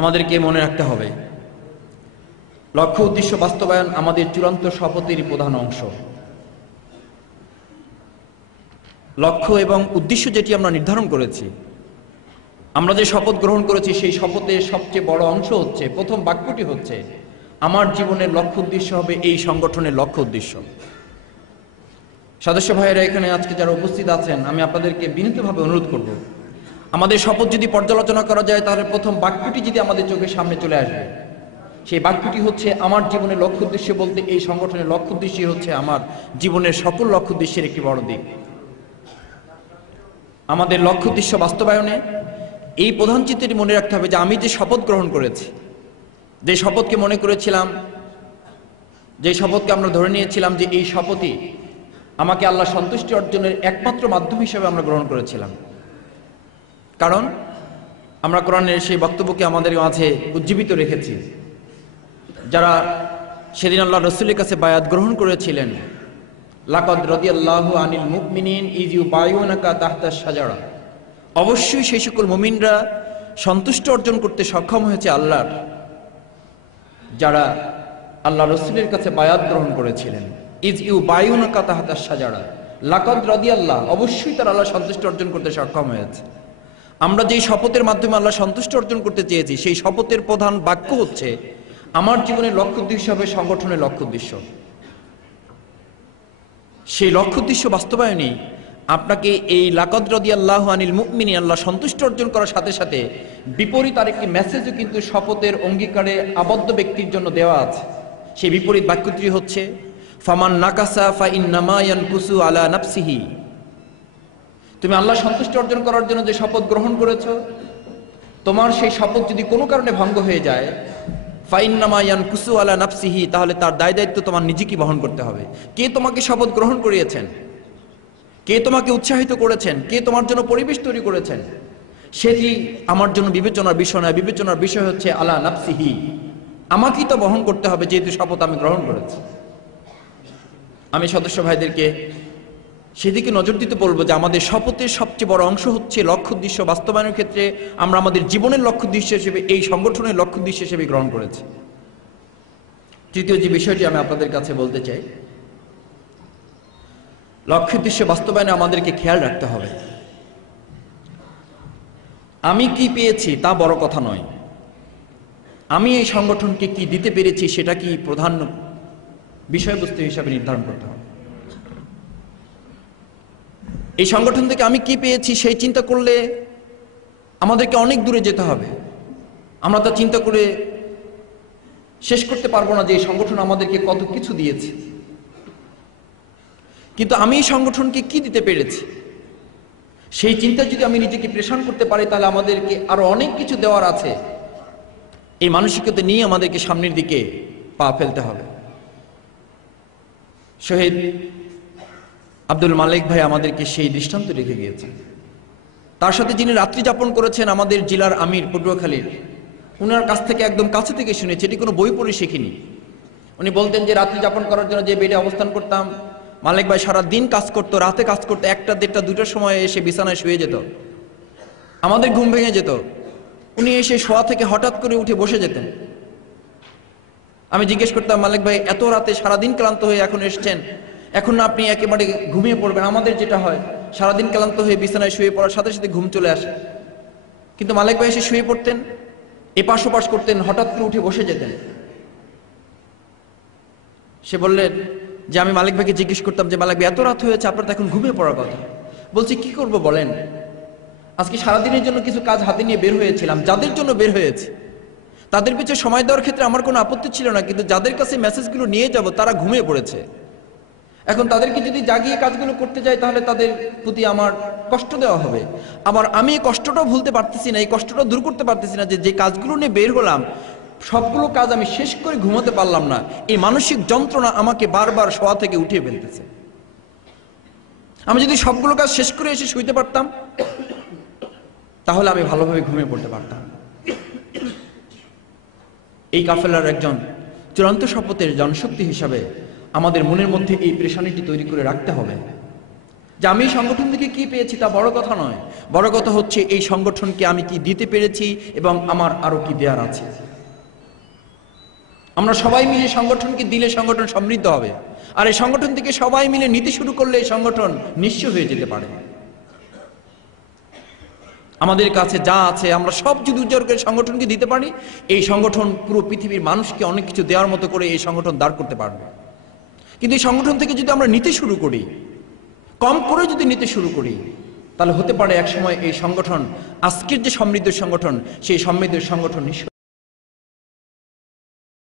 আমাদেরকে মনে রাখতে হবে, লক্ষ্য উদ্দেশ্য বাস্তবায়ন আমাদের চূড়ান্ত শপথেরই প্রধান অংশ। লক্ষ্য এবং উদ্দেশ্য যেটি আমরা নির্ধারণ করেছি, আমরা যে শপথ গ্রহণ করেছি, সেই শপথের সবচেয়ে বড় অংশ হচ্ছে, প্রথম বাক্যটি হচ্ছে, আমার জীবনের লক্ষ্য উদ্দেশ্য হবে এই সংগঠনের লক্ষ্য উদ্দেশ্য। সদস্য ভাইয়েরা এখানে আজকে যারা উপস্থিত আছেন, আমি আপনাদেরকে বিনীতভাবে অনুরোধ করব, আমাদের শপথ যদি পর্যালোচনা করা যায়, তাহলে প্রথম বাক্যটি যদি আমাদের চোখের সামনে চলে আসবে, সেই বাক্যটি হচ্ছে, আমার জীবনের লক্ষ্য উদ্দেশ্য বলতে এই সংগঠনের লক্ষ্য উদ্দেশ্যই হচ্ছে আমার জীবনের সকল লক্ষ্য উদ্দেশ্যের একটি বড় দিক। আমাদের লক্ষ্য উদ্দেশ্য বাস্তবায়নে এই প্রধান চিন্তাটি মনে রাখতে হবে যে আমি যে শপথ গ্রহণ করেছি, যে শপথকে মনে করেছিলাম, যে শপথকে আমরা ধরে নিয়েছিলাম যে এই শপথই আমাকে আল্লাহ সন্তুষ্টি অর্জনের একমাত্র মাধ্যম হিসেবে আমরা গ্রহণ করেছিলাম। কারণ আমরা কোরআনের সেই বক্তব্যকে আমাদের মাঝে উজ্জীবিত রেখেছি। যারা সেদিন আল্লাহ রসুলের কাছে বায়াত গ্রহণ করেছিলেন, লাকাদ রাদিয়াল্লাহু আনিল মুমিনিন ইয ইউবায়ুনাকা তাহতা শাজারা, অবশ্যই সেই সকল মুমিনরা সন্তুষ্ট অর্জন করতে সক্ষম হয়েছে আল্লাহর, যারা আল্লাহ রসুলের কাছে বায়াত গ্রহণ করেছিলেন। ইয ইউবায়ুনাকা তাহতা শাজারা, লাকাদ রাদিয়াল্লাহ, অবশ্যই তারা আল্লাহ সন্তুষ্ট অর্জন করতে সক্ষম হয়েছে। আমরা যেই শপথের মাধ্যমে আল্লাহ সন্তুষ্ট অর্জন করতে চেয়েছি, সেই শপথের প্রধান বাক্য হচ্ছে, আমার জীবনের লক্ষ্য উদ্দেশ্য হবে সংগঠনের লক্ষ্য উদ্দেশ্য। সেই লক্ষ্য উদ্দেশ্য বাস্তবায়নেই আপনাকে এই লাকাদ রাদিয়াল্লাহু আনিল মুমিনিন, আল্লাহ সন্তুষ্ট অর্জন করার সাথে সাথে বিপরীত আরেকটি মেসেজও কিন্তু শপথের অঙ্গীকারে আবদ্ধ ব্যক্তির জন্য দেওয়া আছে। সেই বিপরীত বাক্যটি হচ্ছে, ফামান নাকাসা ফা ইন্নামা ইয়ানকুসু আলা নাফসিহি, তুমি আল্লাহ সন্তুষ্ট অর্জন করার জন্য যে শপথ গ্রহণ করেছো, তোমার সেই শপথ যদি কোনো কারণে ভঙ্গ হয়ে যায়, ফাইন্নামা ইয়ানকুসু আলা নাফসিহি, তাহলে তার দায় দায়িত্ব তোমার নিজেকে বহন করতে হবে। কে তোমাকে শপথ গ্রহণ করিয়েছেন, কে তোমাকে উৎসাহিত করেছেন, কে তোমার জন্য পরিবেশ তৈরি করেছেন, সেটি আমার জন্য বিবেচনার বিষয় নয়। বিবেচনার বিষয় হচ্ছে আলা নাফসিহি, আমাকেই তো বহন করতে হবে, যেহেতু শপথ আমি গ্রহণ করেছি। আমি সদস্য ভাইদেরকে সেদিকে নজর দিতে বলবো যে আমাদের শপথের সবচেয়ে বড় অংশ হচ্ছে লক্ষ্য উদ্দেশ্য বাস্তবায়নের ক্ষেত্রে আমরা আমাদের জীবনের লক্ষ্য উদ্দেশ্য হিসেবে এই সংগঠনের লক্ষ্য উদ্দেশ্য হিসেবে গ্রহণ করেছি। তৃতীয় যে বিষয়টি আমি আপনাদের কাছে বলতে চাই, লক্ষ্য উদ্দেশ্য বাস্তবায়নে আমাদেরকে খেয়াল রাখতে হবে, আমি কি পেয়েছি তা বড় কথা নয়, আমি এই সংগঠনকে কি দিতে পেরেছি সেটা কি প্রধান বিষয়বস্তু হিসাবে নির্ধারণ করতে হবে। এই সংগঠন থেকে আমি কি পেয়েছি সেই চিন্তা করলে আমাদেরকে অনেক দূরে যেতে হবে। আমরা তা চিন্তা করে শেষ করতে পারবো না যে এই সংগঠন আমাদেরকে কত কিছু দিয়েছে, কিন্তু আমি এই সংগঠনকে কি দিতে পেরেছি সেই চিন্তা যদি আমি নিজেকে প্রেষণ করতে পারি, তাহলে আমাদেরকে আরো অনেক কিছু দেওয়ার আছে। এই মানসিকতা নিয়ে আমাদেরকে সামনের দিকে পা ফেলতে হবে। শহীদ আব্দুল মালিক ভাই আমাদেরকে সেই দৃষ্টান্ত রেখে গিয়েছেন। তার সাথে যিনি রাত্রি যাপন করেছেন আমাদের জেলার আমির পটুয়াখালীর, উনার কাছ থেকে একদম কাছে থেকে শুনেছি, এটি কোনো বই পড়ে শিখিনি। উনি বলতেন যে রাত্রি যাপন করার জন্য যে বেডে অবস্থান করতাম, মালিক ভাই সারা দিন কাজ করতো, রাতে কাজ করতো, 1টা, 1:30, 2টার সময় এসে বিছানায় শুয়ে যেত, আমাদের ঘুম ভেঙে যেত। উনি এসে শোয়া থেকে হঠাৎ করে উঠে বসে যেতেন। আমি জিজ্ঞেস করতাম, মালিক ভাই এত রাতে সারাদিন ক্লান্ত হয়ে এখন এসছেন, এখন না আপনি একেবারে ঘুমিয়ে পড়বেন? আমাদের যেটা হয়, সারাদিন ক্লান্ত হয়ে বিছানায় শুয়ে পড়ার সাথে সাথে ঘুম চলে আসে, কিন্তু মালিক ভাই এসে শুয়ে পড়তেন, এপাশ ওপাশ করতেন, হঠাৎ করে উঠে বসে যেতেন। সে বললেন যে আমি মালিক ভাইকে জিজ্ঞেস করতাম যে মালিক ভাই এত রাত হয়েছে, আপনার তো এখন ঘুমিয়ে পড়ার কথা। বলছি কি করব বলেন, আজকে সারাদিনের জন্য কিছু কাজ হাতে নিয়ে বের হয়েছিলাম, যাদের জন্য বের হয়েছে তাদের পিছনে সময় দেওয়ার ক্ষেত্রে আমার কোনো আপত্তি ছিল না, কিন্তু যাদের কাছে মেসেজগুলো নিয়ে যাব তারা ঘুমিয়ে পড়েছে। এখন তাদেরকে যদি জাগিয়ে কাজগুলো করতে যাই, তাহলে তাদের প্রতি আমার কষ্ট দেওয়া হবে। আবার আমি এই কষ্টটাও ভুলতে পারতেছি না, এই কষ্টটাও দূর করতে পারতেছি না যে কাজগুলো নিয়ে বের হলাম, সবগুলো কাজ আমি শেষ করে ঘুমাতে পারলাম না। এই মানসিক যন্ত্রণা আমাকে বারবার শোয়া থেকে উঠিয়ে ফেলতেছে। আমি যদি সবগুলো কাজ শেষ করে এসে শুইতে পারতাম, তাহলে আমি ভালোভাবে ঘুমিয়ে পড়তে পারতাম। এই কাফেলার একজন চূড়ান্ত শপথের জনশক্তি হিসাবে আমাদের মনের মধ্যে এই পেরেশানিটি তৈরি করে রাখতে হবে যে আমি এই সংগঠন থেকে কি পেয়েছি তা বড় কথা নয়, বড় কথা হচ্ছে এই সংগঠনকে আমি কি দিতে পেরেছি এবং আমার আরো কি দেওয়ার আছে। আমরা সবাই মিলে সংগঠনকে দিলে সংগঠন সমৃদ্ধ হবে, আর এই সংগঠন থেকে সবাই মিলে নিতে শুরু করলে এই সংগঠন নিঃস্ব হয়ে যেতে পারে। আমাদের কাছে যা আছে আমরা সব যদি উজাড় করে সংগঠনকে দিতে পারি, এই সংগঠন পুরো পৃথিবীর মানুষকে অনেক কিছু দেওয়ার মতো করে এই সংগঠন দাঁড় করতে পারবে। কিন্তু এই সংগঠন থেকে যদি আমরা নিতে শুরু করি, কম করে যদি নিতে শুরু করি, তাহলে হতে পারে একসময় এই সংগঠন, আজকের যে সমৃদ্ধ সংগঠন, সেই সমৃদ্ধ সংগঠন নিঃস্ব